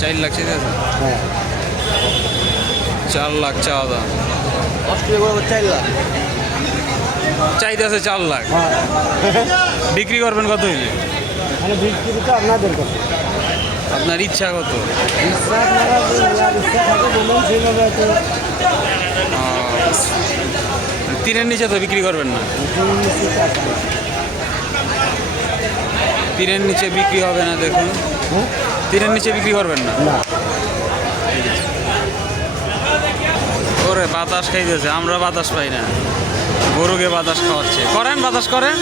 চার লাখ চাইতেছে হ্যাঁ। চার লাখ চাওয়া দাম অস্ট্রেলিয়া বরাবর চার লাখ। চাইতেছে চার লাখ। হ্যাঁ। বিক্রি করবেন কত হইলে? মানে বিক্রি তো আপনাদের কথা। আপনার ইচ্ছা কত? ইচ্ছা তিনের নিচে তো বিক্রি করবেন না? নিচে চার নিচে বিক্রি হবে না দেখুন। হ্যাঁ? তিনের নিচে বিক্রি করবেন না? ওরে বাতাস খাইতেছে আমরা বাতাস পাই না। গরুকে বাতাস খাওয়াচ্ছে। করেন বাতাস করেন।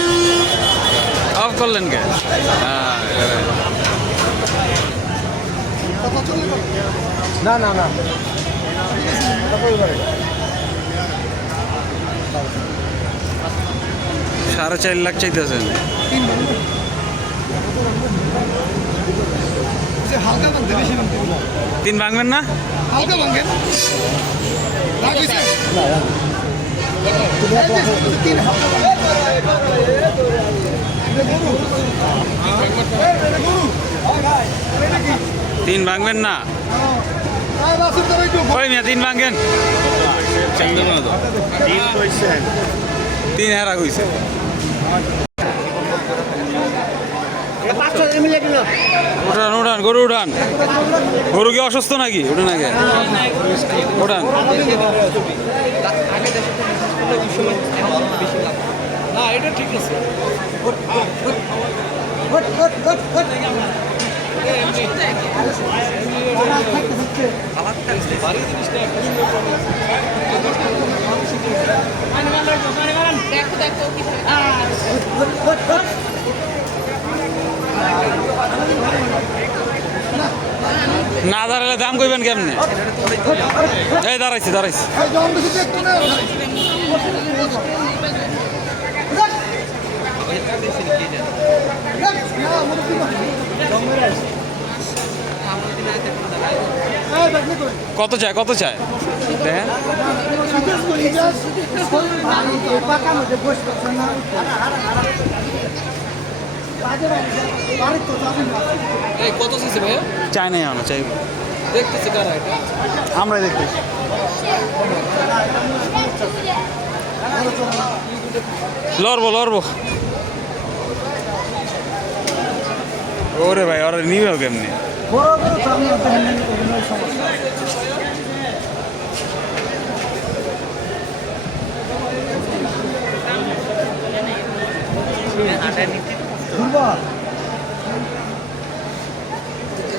অফ করলেন কে? না না না। সাড়ে চার লাখ চাইতেছেন। হালকা ভাঙতে বেশি ভাঙতে তিন ভাঙবেন না? হালকা ভাঙেন রাগ হইছে? না না তুমি এক লাখ এই যে তিন ভাঙবেন না? ওই মিয়া তিন ভাঙেন। তিন হারা কইছে পাঁচশো মিলে কিনা উঠান গরু উঠান। গরু কি অসুস্থ নাকি? উঠান আগে উঠান। দেখো দেখো দাম কইবেন কেমনে? এই দাঁড়াইছি দাঁড়াইছি? কত চায় কত চায়? কত মধ্যে না বাড়ির দেখতেছি কারা এটা? আমরা দেখতেছি। লড়বো লড়বো। ওরে ভাই ওরা নিবেও কেমনি? বড় বড় সামনে হতে হ্যান্ডেল করবেন সমস্যা দুর্বল।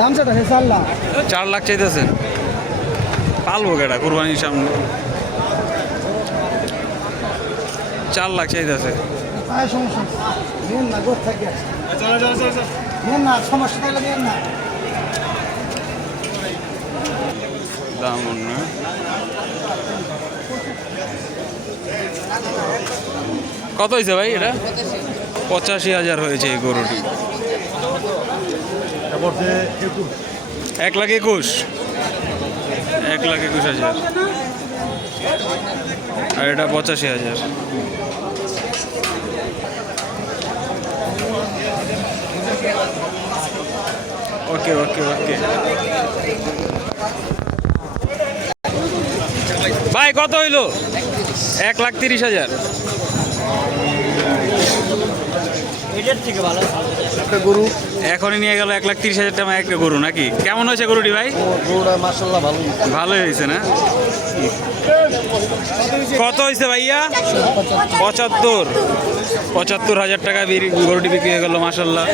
দাম চার লাখ চার লাখ চাইতেছেন। পালবো কেটা কুরবানির সামনে। চার লাখ চাইতেছে। দাম অন্য। কত হয়েছে ভাই এটা? পঁচাশি হাজার হয়েছে এই গরুটি। এক লাখ একুশ? এক লাখ একুশ হাজার। আর এটা পঁচাশি হাজার। ওকে ওকে ওকে। ভাই, কত হইল? এক লাখ তিরিশ হাজার। একটা গরু। এখনই নিয়ে গেল এক লাখ তিরিশ হাজার টাকা একটা গরু নাকি? কেমন হয়েছে গরুটি ভাই? গরুটা মার্শাল্লাহ ভালো ভালোই হয়েছে না? কত হয়েছে ভাইয়া? পঁচাত্তর। পঁচাত্তর হাজার টাকা বিক্রি- গরুটি বিক্রি হয়ে গেল মাসাল্লাহ